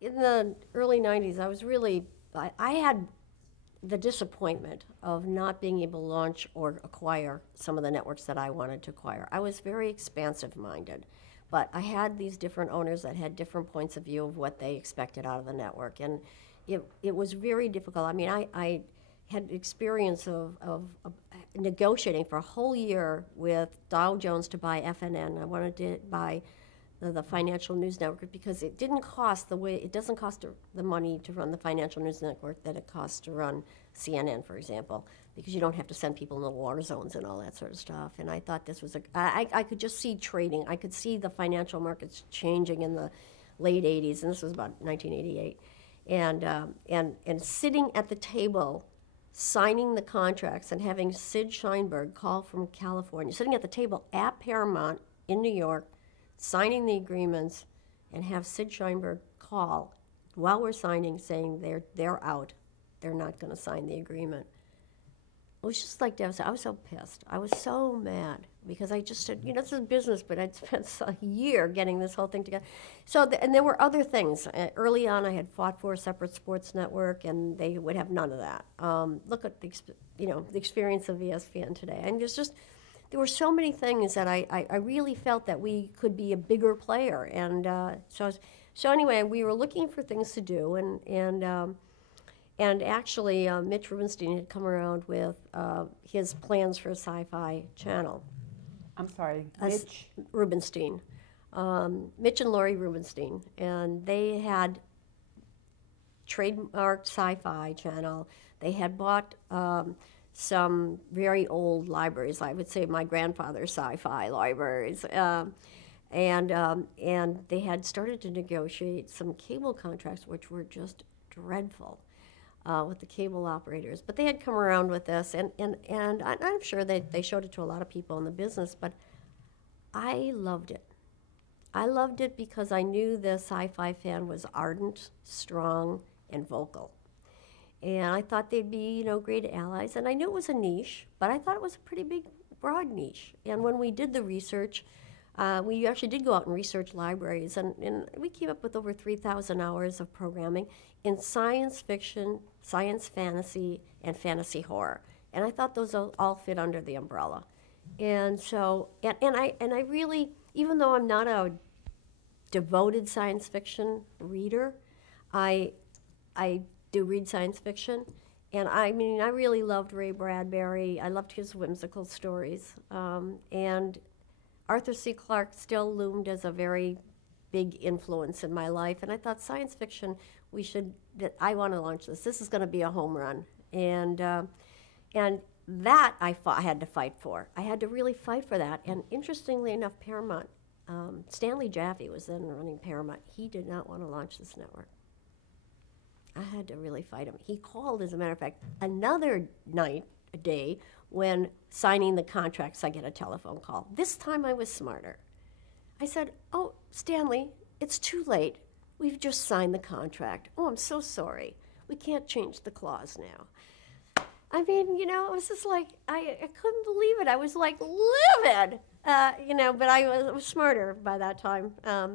in the early 90s, I had the disappointment of not being able to launch or acquire some of the networks that I wanted to acquire. I was very expansive minded, but I had these different owners that had different points of view of what they expected out of the network. And it was very difficult. I mean, I had experience of negotiating for a whole year with Dow Jones to buy FNN. I wanted to buy the Financial News Network because it didn't cost it doesn't cost the money to run the Financial News Network that it costs to run CNN, for example, because you don't have to send people in the water zones and all that sort of stuff. And I thought this was I could just see trading. I could see the financial markets changing in the late 80s, and this was about 1988. And sitting at the table, signing the contracts and having Sid Sheinberg call from California, sitting at the table at Paramount in New York, signing the agreements, and have Sid Sheinberg call while we're signing saying they're out. They're not going to sign the agreement. It was just like devastating. I was so pissed. I was so mad because I just said, this is business, but I'd spent a year getting this whole thing together. So, and there were other things. Early on, I had fought for a separate sports network, and they would have none of that. Look at the experience of ESPN today. And there were so many things that I really felt that we could be a bigger player. And so anyway, we were looking for things to do, and actually, Mitch Rubenstein had come around with his plans for a SyFy channel. I'm sorry, Mitch? Rubenstein. Mitch and Lori Rubenstein. And they had trademarked SyFy channel. They had bought some very old libraries. I would say my grandfather's SyFy libraries. And they had started to negotiate some cable contracts, which were just dreadful. With the cable operators. But they had come around with this, and I'm sure they showed it to a lot of people in the business, but I loved it. I loved it because I knew the SyFy fan was ardent, strong, and vocal. And I thought they'd be, great allies. And I knew it was a niche, but I thought it was a pretty big, broad niche. And when we did the research, we actually did go out and research libraries, and we came up with over 3,000 hours of programming in science fiction, science fantasy, and fantasy horror. And I thought those all fit under the umbrella. And so, and I really, even though I'm not a devoted science fiction reader, I do read science fiction. And I really loved Ray Bradbury. I loved his whimsical stories. And Arthur C. Clarke still loomed as a very big influence in my life, and I thought science fiction, I want to launch this. This is going to be a home run, and that I had to fight for. I had to really fight for that, and interestingly enough, Paramount, Stanley Jaffe was then running Paramount. He did not want to launch this network. I had to really fight him. He called, as a matter of fact, another day, when signing the contracts, I get a telephone call. This time I was smarter. I said, "Oh, Stanley, it's too late. We've just signed the contract. Oh, I'm so sorry. We can't change the clause now." I mean, it was just like, I couldn't believe it. I was like livid, but I was smarter by that time.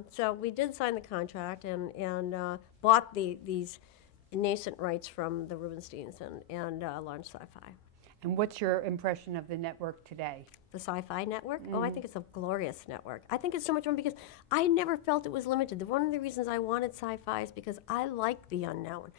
So we did sign the contract and bought these nascent rights from the Rubensteins and launched SyFy. And what's your impression of the network today? The SyFy Network? Mm-hmm. Oh, I think it's a glorious network. I think it's so much fun because I never felt it was limited. One of the reasons I wanted SyFy is because I like the unknown.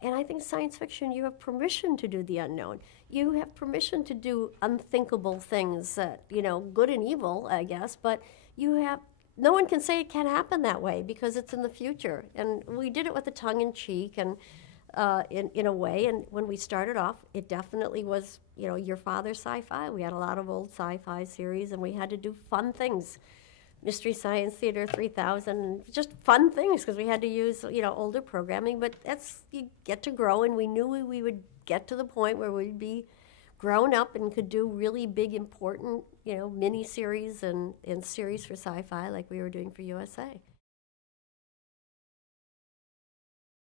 And I think science fiction, you have permission to do the unknown. You have permission to do unthinkable things, good and evil, I guess, but no one can say it can't happen that way because it's in the future. And we did it with a tongue-in-cheek and in a way, and when we started off, it definitely was, your father's SyFy. We had a lot of old SyFy series, and we had to do fun things. Mystery Science Theater 3000, just fun things, because we had to use, older programming, but you get to grow, and we knew we would get to the point where we'd be grown up and could do really big, important, mini-series and series for SyFy like we were doing for USA.